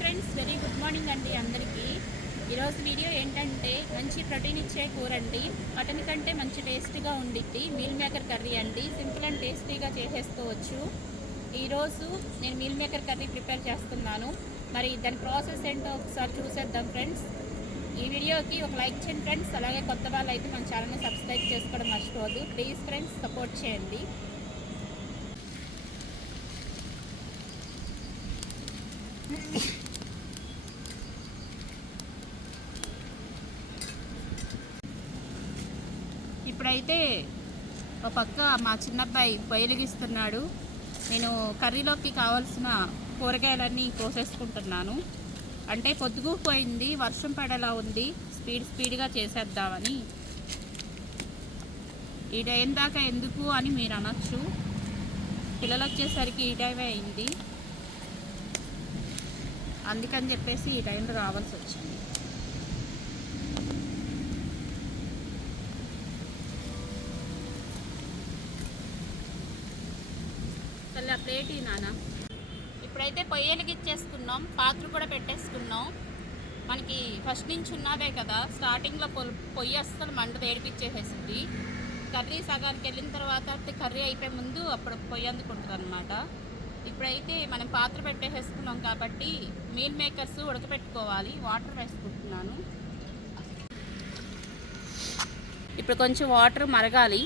Friends, very good morning అండి అందరికీ. ఈరోజు వీడియో ఏంటంటే మంచి ప్రోటీన్ ఇచ్చే కూర అండి. మటన్ కంటే మంచి టేస్టీగా ఉండిద్ది. మీల్ మేకర్ కర్రీ అండి. సింపుల్ అండ్ టేస్టీగా చేసేసుకోవచ్చు. ఈరోజు నేను మీల్ మేకర్ కర్రీ ప్రిపేర్ చేస్తున్నాను. మరి దాని ప్రాసెస్ ఏంటో ఒకసారి చూసేద్దాం ఫ్రెండ్స్. ఈ వీడియోకి ఒక లైక్ చేయండి ఫ్రెండ్స్. అలాగే కొత్త వాళ్ళు అయితే మన ఛానల్ని సబ్స్క్రైబ్ చేసుకోవడం మర్చిపోవద్దు. ప్లీజ్ ఫ్రెండ్స్, సపోర్ట్ చేయండి. ఇప్పుడైతే ఒక పక్క మా చిన్నబ్బాయి పొయ్యిలిగిస్తున్నాడు. నేను కర్రీలోకి కావాల్సిన కూరగాయలన్నీ కోసేసుకుంటున్నాను. అంటే పొద్దుగుపోయింది, వర్షం పడేలా ఉంది, స్పీడ్గా చేసేద్దామని. ఈ టైం దాకా ఎందుకు అని మీరు అనొచ్చు. పిల్లలు వచ్చేసరికి ఈ టైమే అయింది, అందుకని చెప్పేసి ఈ టైంలో రావాల్సి వచ్చింది. ఆ ప్లేట్ నాన్న. ఇప్పుడైతే పొయ్యిలకి ఇచ్చేసుకున్నాం, పాత్ర కూడా పెట్టేసుకున్నాం. మనకి ఫస్ట్ నుంచి ఉన్నదే కదా, స్టార్టింగ్లో పొయ్యి అస్సలు మంట వేడిపించేసేసింది. కర్రీ సగానికి వెళ్ళిన తర్వాత కర్రీ అయిపోయే ముందు అప్పుడు పొయ్యి అందుకుంటుంది అనమాట. ఇప్పుడైతే మనం పాత్ర పెట్టేసేసుకున్నాం కాబట్టి మీల్ మేకర్స్ ఉడకపెట్టుకోవాలి. వాటర్ వేసుకుంటున్నాను. ఇప్పుడు కొంచెం వాటర్ మరగాలి.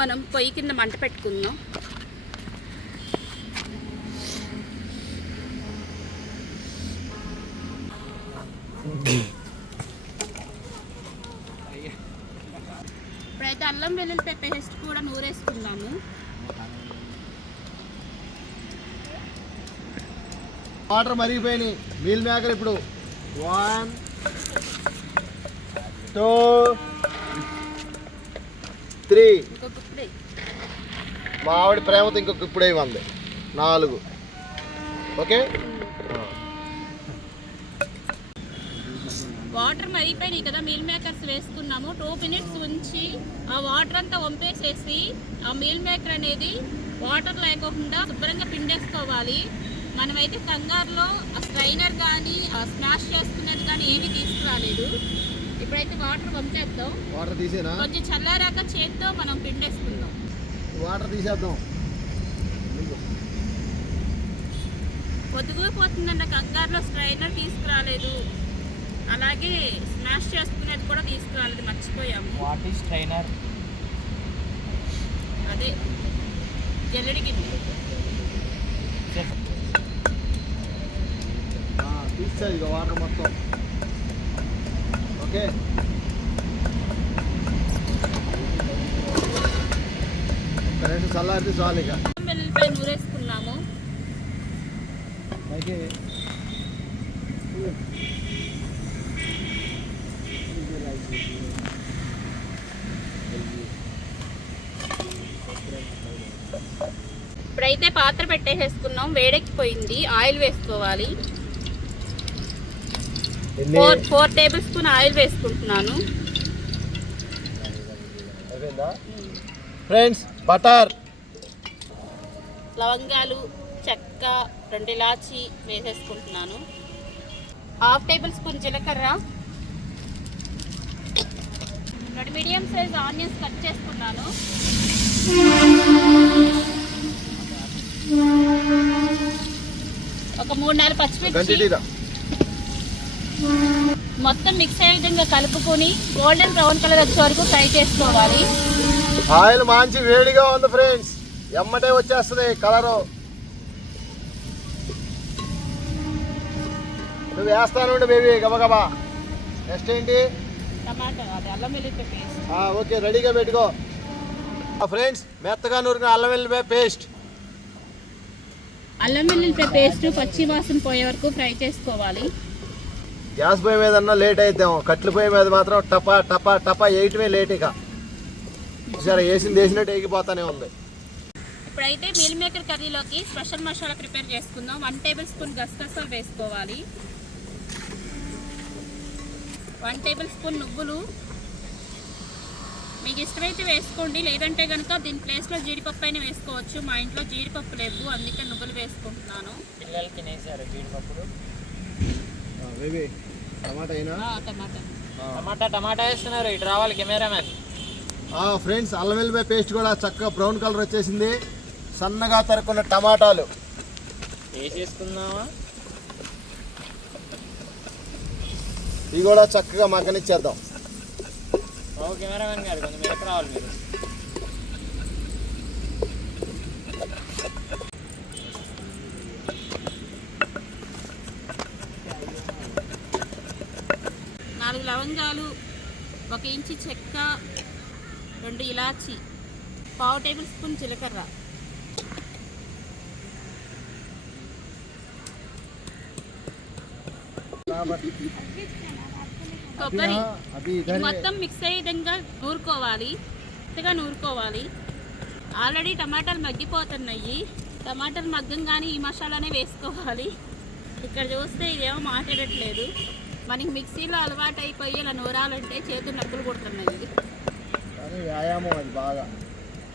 మనం పొయ్యి కింద మంట పెట్టుకుందాం. ఇప్పుడైతే అల్లం వెల్లుల్లి పేస్ట్ కూడా నూరేసుకుందాము. వాటర్ మరిగిపోయినాయి. మీల్ మేకర్ ఇప్పుడు 1 2 3 మా ఆవిడ ప్రేమతో ఇంకొక ఇప్పుడే 4. ఓకే, వాటర్ మరిగిపోయినాయి కదా, మీల్ మేకర్స్ వేసుకున్నాము. 2 మినిట్స్ ఉంచి ఆ వాటర్ అంతా వంపేసేసి ఆ మీల్ మేకర్ అనేది వాటర్ లేకుండా శుభ్రంగా పిండేసుకోవాలి. మనమైతే కంగారులో ఆ స్ట్రైనర్ కానీ ఆ స్మాష్ చేసుకునేది కానీ ఏమీ తీసుకురాలేదు. ఇప్పుడైతే వాటర్ వంపేద్దాం. వాటర్ తీసేనా? కొంచెం చల్లారాక చేత్తో మనం పిండేసుకుందాం. వాటర్ తీసేద్దాం. పొద్దుగుపోతుందన్న కంగారులో స్ట్రైనర్ తీసుకురాలేదు, అలాగే స్మాష్ చేసుకునేది కూడా తీసుకురాలేదు, మర్చిపోయాము. What is strainer? అదే జల్లెడి గిన్నె. తీసేది ఇక వాటర్ మొత్తం. ఓకే, కరెంట్ చల్లారితే చాలు. ఇక వెల్లుల్లిపాయ నూరేసుకున్నాము. ఇప్పుడైతే పాత్ర పెట్టేసేసుకున్నాం, వేడెక్కిపోయింది. ఆయిల్ వేసుకోవాలి. 4 టేబుల్ స్పూన్ ఆయిల్ వేసుకుంటున్నాను. ఫ్రెండ్స్, బటర్, లవంగాలు, చెక్క, 2 ఇలాచి వేసేసుకుంటున్నాను. 1/2 టేబుల్ స్పూన్ జీలకర్ర, 2 మీడియం సైజ్ ఆనియన్స్ కట్ చేసుకున్నాను. ఒక 3-4 పచ్చిమిర్చి మొత్తం మిక్స్ అయ్యే విధంగా కలుపుకొని గోల్డెన్ బ్రౌన్ కలర్ వచ్చే వరకు ఫ్రై చేసుకోవాలి. ఆయిల్ మంచి వేడిగా ఉంది ఫ్రెండ్స్, ఎమ్మటే వచ్చేస్తుంది కలరు. నువ్వు వేస్తాను బేబీ గబగబా. నెక్స్ట్ ఏంటి? టమాటా, అది అల్లం వెల్లుల్లి పేస్ట్. ఓకే, రెడీగా పెట్టుకో. ఫ్రెండ్స్, మెత్తగా నూరిన అల్లం వెల్లుల్లిపాయ పేస్ట్. అల్లం వెల్లుల్లి పేస్ట్ పచ్చి వాసన పోయే వరకు ఫ్రై చేసుకోవాలి. గ్యాస్ పొయ్యి మీద అన్నా లేట్ అవుతాం, కట్టెల పొయ్యి మీద మాత్రం టపా టపా టపా వేయటమే లేట్. ఇక సరే, వేసినట్టు ఎగిపోతానే ఉంది. ఇప్పుడైతే మీల్ మేకర్ కర్రీలోకి స్పెషల్ మసాలా ప్రిపేర్ చేసుకుందాం. 1 టేబుల్ స్పూన్ గసగసాలు వేసుకోవాలి. 1 టేబుల్ స్పూన్ నువ్వులు, మీకు ఇష్టమైతే వేసుకోండి, లేదంటే కనుక దీని ప్లేస్లో జీడిపప్పు అయినా వేసుకోవచ్చు. మా ఇంట్లో జీడిపప్పు లేవు, అందుకే నువ్వులు వేసుకుంటున్నాను. పిల్లలు తినేసారు జీడిపప్పులు. టమాటా అయినా టమాటా వేస్తున్నారు. ఇటు రావాలి కెమెరామెన్. ఫ్రెండ్స్, అల్లం వెల్లిపాయ పేస్ట్ కూడా చక్కగా బ్రౌన్ కలర్ వచ్చేసింది. సన్నగా తరుక్కున్న టమాటాలు వేసేసుకుందామా? ఇవి కూడా చక్కగా మగ్గనిచ్చేద్దాం. కెమెరామెన్ గారు కొంచెం వెనక్కి రావాలి మీరు. నాలుగు లవంగాలు, 1 ఇంచు చెక్క, 2 ఇలాచి, 1/2 టేబుల్ స్పూన్ జీలకర్ర, కొబ్బరి. మొత్తం మిక్స్ అయ్యే విధంగా నూరుకోవాలి, కొత్తగా నూరుకోవాలి. ఆల్రెడీ టమాటాలు మగ్గిపోతున్నాయి. టమాటాలు మగ్గంగానే ఈ మసాలానే వేసుకోవాలి. ఇక్కడ చూస్తే ఇదేమో మాట్లాడట్లేదు. మనకి మిక్సీలో అలవాటు అయిపోయి ఇలా నూరాలంటే చేతులు నొప్పులు కొడుతున్నాయి. వ్యాయామం అది బాగా.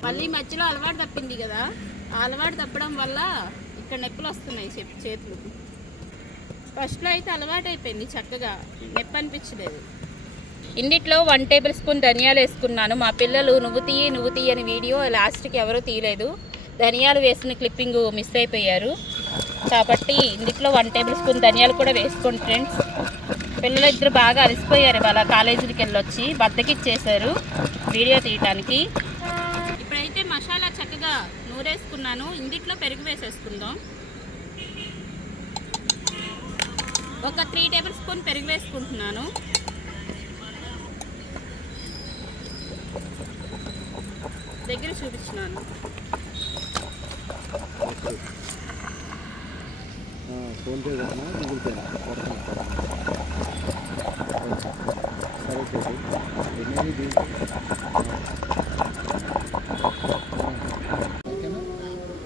మళ్ళీ మధ్యలో అలవాటు తప్పింది కదా, ఆ అలవాటు తప్పడం వల్ల ఇక్కడ నొప్పులు వస్తున్నాయి చేతులు. ఫస్ట్లో అయితే అలవాటు అయిపోయింది, చక్కగా నొప్పి అనిపించలేదు. ఇందులో 1 టేబుల్ స్పూన్ ధనియాలు వేసుకున్నాను. మా పిల్లలు నువ్వు తీయి అని వీడియో లాస్ట్కి ఎవరూ తీయలేదు. ధనియాలు వేసిన క్లిప్పింగ్ మిస్ అయిపోయారు కాబట్టి ఇందులో 1 టేబుల్ స్పూన్ ధనియాలు కూడా వేసుకోండి ఫ్రెండ్స్. పిల్లలు ఇద్దరు బాగా అలసిపోయారు, వాళ్ళ కాలేజీకి వెళ్ళొచ్చి బద్దకిచ్చేసారు వీడియో తీయటానికి. ఇప్పుడైతే మసాలా చక్కగా నూరేసుకున్నాను. ఇందులో పెరుగు వేసేసుకుందాం. ఒక 3 టేబుల్ స్పూన్ పెరుగు వేసుకుంటున్నాను. దగ్గర చూపించినాను. ఫోన్పే కన్నా గూగుల్ పే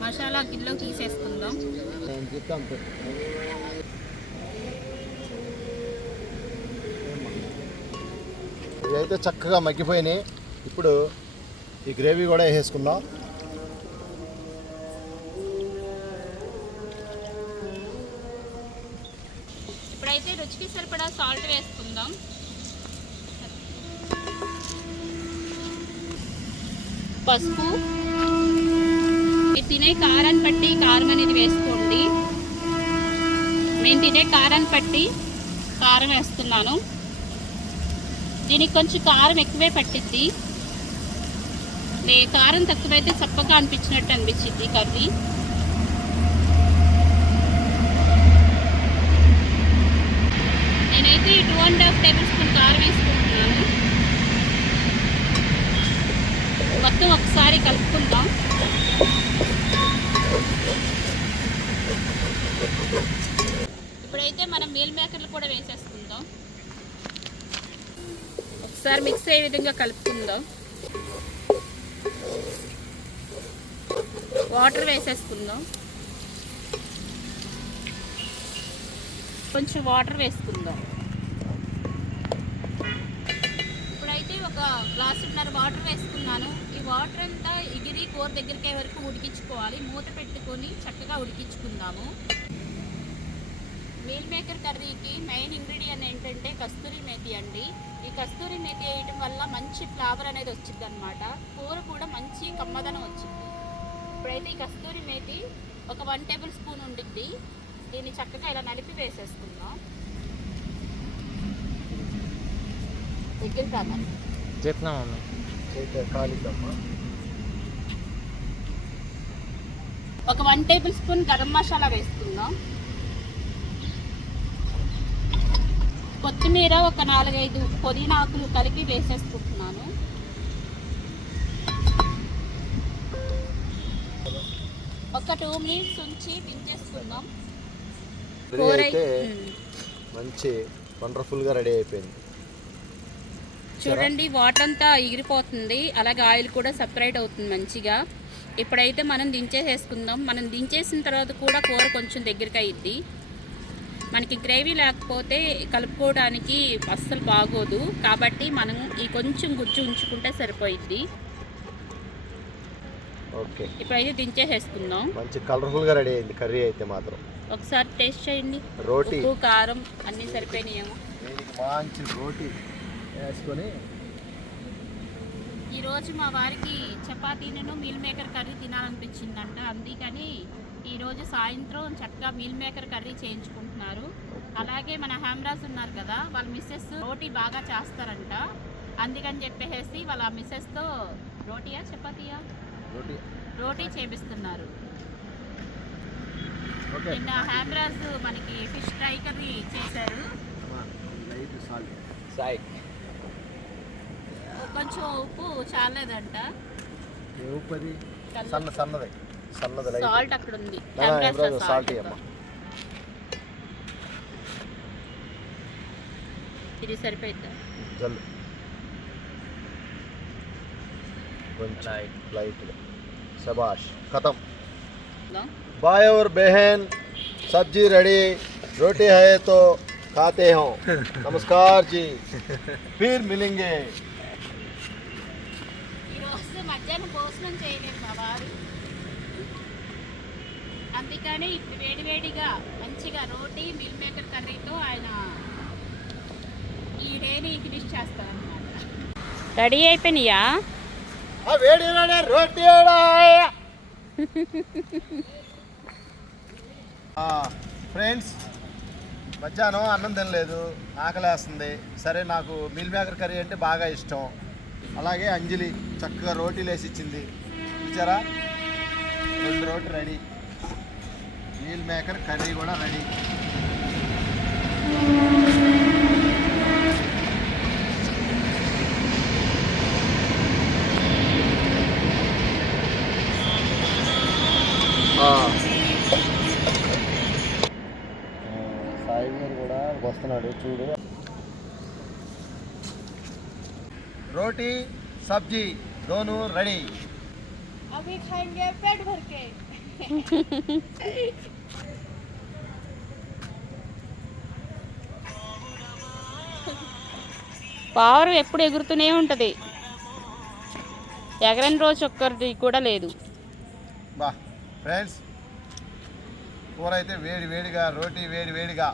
మసాలా గిన్నెలో తీసేసుకుందాం. ఇవైతే చక్కగా మగ్గిపోయినాయి. ఇప్పుడు ఈ గ్రేవీ కూడా వేసేసుకుందాం. ఇప్పుడైతే రుచికి సరిపడా సాల్ట్ వేసుకుందాం. పసుపు, మీరు తినే కారాన్ని బట్టి కారం అనేది వేసుకోండి. నేను తినే కారాన్ని బట్టి కారం వేస్తున్నాను. దీనికి కొంచెం కారం ఎక్కువే పట్టిద్ది. కారం తక్కువైతే చప్పగా అనిపించినట్టు అనిపించింది కర్రీ. నేనైతే 2.5 టేబుల్ స్పూన్ కారం వేసుకుంటున్నాను. మొత్తం ఒకసారి కలుపుకుందాం. ఇప్పుడైతే మనం మీల్ మేకర్లు కూడా వేసేసుకుందాం. ఒకసారి మిక్స్ అయ్యే విధంగా కలుపుకుందాం. వాటర్ వేసేసుకుందాం. కొంచెం వాటర్ వేసుకుందాం. ఇప్పుడైతే ఒక గ్లాసున్నర వాటర్ వేసుకున్నాను. ఈ వాటర్ అంతా ఎగిరి కూర దగ్గరికి వరకు ఉడికించుకోవాలి. మూత పెట్టుకొని చక్కగా ఉడికించుకుందాము. మీల్ మేకర్ కర్రీకి మెయిన్ ఇంగ్రీడియంట్ ఏంటంటే కస్తూరి మేతి అండి. ఈ కస్తూరి మేతి వేయటం వల్ల మంచి ఫ్లేవర్ అనేది వచ్చింది అనమాట. కూర కూడా మంచి కమ్మదనం వచ్చింది. ఇప్పుడైతే ఈ కస్తూరి మేతి ఒక 1 టేబుల్ స్పూన్ ఉండిద్ది. దీన్ని చక్కగా ఇలా నలిపి వేసేసుకుందాం. దగ్గరికి రావాలి చెప్తున్నామమ్మా. ఒక 1 టేబుల్ స్పూన్ గరం మసాలా వేసుకుందాం. కొత్తిమీర ఒక 4-5 పుదీనా ఆకులు కలిపి వేసేసుకుంటున్నాను. ఒక 2 మినిట్స్ ఉంచి దించేసుకుందాం. కూర అయితే మంచి వండర్ఫుల్గా రెడీ అయిపోయింది. చూడండి, వాటర్ అంతా ఎగిరిపోతుంది, అలాగే ఆయిల్ కూడా సపరేట్ అవుతుంది మంచిగా. ఇప్పుడైతే మనం దించేసేసుకుందాం. మనం దించేసిన తర్వాత కూడా కూర కొంచెం దగ్గరికి అయ్యిద్ది. మనకి గ్రేవీ లేకపోతే కలుపుకోవడానికి అస్సలు బాగోదు, కాబట్టి మనం ఈ కొంచెం గుజ్జు ఉంచుకుంటే సరిపోయిద్ది. ఓకే, ఇప్పుడైతే దించేసేసుకుందాం. మంచి కలర్ఫుల్గా రెడీ అయింది కర్రీ అయితే మాత్రం. ఒకసారి టేస్ట్ చేయండి. రోటీ ఉప్పు కారం అన్నీ సరిపోయినాయేమో. దీనికి మంచి రోటీ వేసుకొని. ఈరోజు మా వారికి చపాతీను మీల్ మేకర్ కర్రీ తినాలనిపించిందంట, అందుకని ఈరోజు సాయంత్రం చక్కగా మీల్ మేకర్ కర్రీ చేయించుకుంటున్నారు. అలాగే మన హేమరాజ్ ఉన్నారు కదా, వాళ్ళ మిస్సెస్ రోటీ బాగా చేస్తారంట, అందుకని చెప్పేసి వాళ్ళ మిస్సెస్తో రోటీయా చపాతీయా రోటీ చేపిస్తున్నారు. నిన్న హేమరాజ్ మనకి ఫిష్ ఫ్రై కర్రీ చేశారు. సాయి కొంచెం ఉప్పు చాలేదంట. సన్నది సాల్ట్ అక్కడ ఉంది. సాల్ట్ అమ్మా. ఇది సరిపోయిద్దా? జల్లు కొంచెం लाइट शबाश खत्म। भाई और बहन सब्जी रेडी, रोटी है तो खाते हो। नमस्कार जी, फिर मिलेंगे। ఈరోజు మధ్యాహ్నం భోజనం చేయలేదు మా వారు, అందుకని ఇప్పుడు వేడివేడిగా మంచిగా రోటీ మీల్ మేకర్ కర్రీతో ఆయన ఈ డేని ఫినిష్ చేస్తారన్నమాట. రెడీ అయిపోయినాయా? వేడి వేడి రోటీ ఫ్రెండ్స్, మధ్యాహ్నం అన్నం తినలేదు, ఆకలేస్తుంది. సరే, నాకు మీల్ మేకర్ కర్రీ అంటే బాగా ఇష్టం. అలాగే అంజలి చక్కగా రోటీలు వేసి ఇచ్చింది. ఇచ్చారా? 2 రోటీ రెడీ, మీల్ మేకర్ కర్రీ కూడా రెడీ. సాయి గారు కూడా వస్తున్నాడు చూడు. रोटी सब्जी दोनों रेडी। अभी खाएंगे पेट भर के। పావురం ఎప్పుడు ఎగురుతూనే ఉంటుంది, ఎగరని రోజు ఒక్కరిది కూడా లేదు. బా ఫ్రెండ్స్, కూర అయితే వేడి వేడిగా, రోటీ వేడి వేడిగా,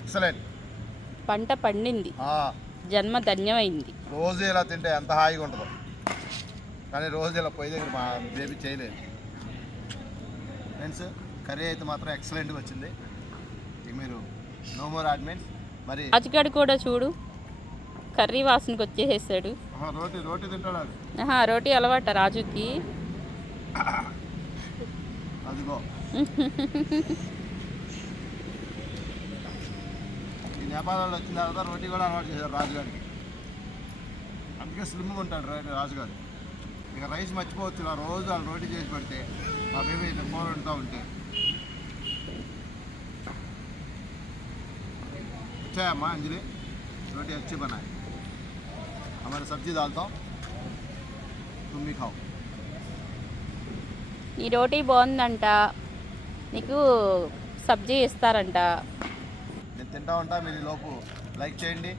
ఎక్సలెంట్. పంట పండింది, జన్మ ధన్యమైంది. రోజు ఇలా తింటే ఎంత హాయిగా ఉంటుందో, కానీ రోజు ఇలా పొయ్యి దగ్గర మా బేబీ చేయలేదు. ఫ్రెండ్స్, కర్రీ అయితే మాత్రం ఎక్సలెంట్గా వచ్చింది. ఇక మీరు నో మోర్ ఆర్గ్యుమెంట్స్. మరి రాజుగాడు కూడా చూడు కర్రీ వాసనకి వచ్చేసాడు. రోటీ తింటాడు. రోటీ అలవాట రాజుకి. అదిగో ఈ నేపాల్లో వచ్చిన తర్వాత రోటీ కూడా అలవాటు చేశారు రాజుగారికి. అందుకే స్లిమ్గా ఉంటాడు రాజుగారు. ఇక రైస్ మర్చిపోవచ్చు, ఇలా రోజు వాళ్ళు రోటీ చేసి పెడితే మా బేబీ కూర వండుతూ ఉంటే. వచ్చాయమ్మా అంజలి, रोटी अच्छी बनाए, हमारे सब्जी डालता हूँ, तुम भी खाओ। ఈ రోటీ బాగుందంట, నీకు సబ్జీ ఇస్తారంట. నేను తింటా ఉంటా, మీరు లోపు లైక్ చేయండి.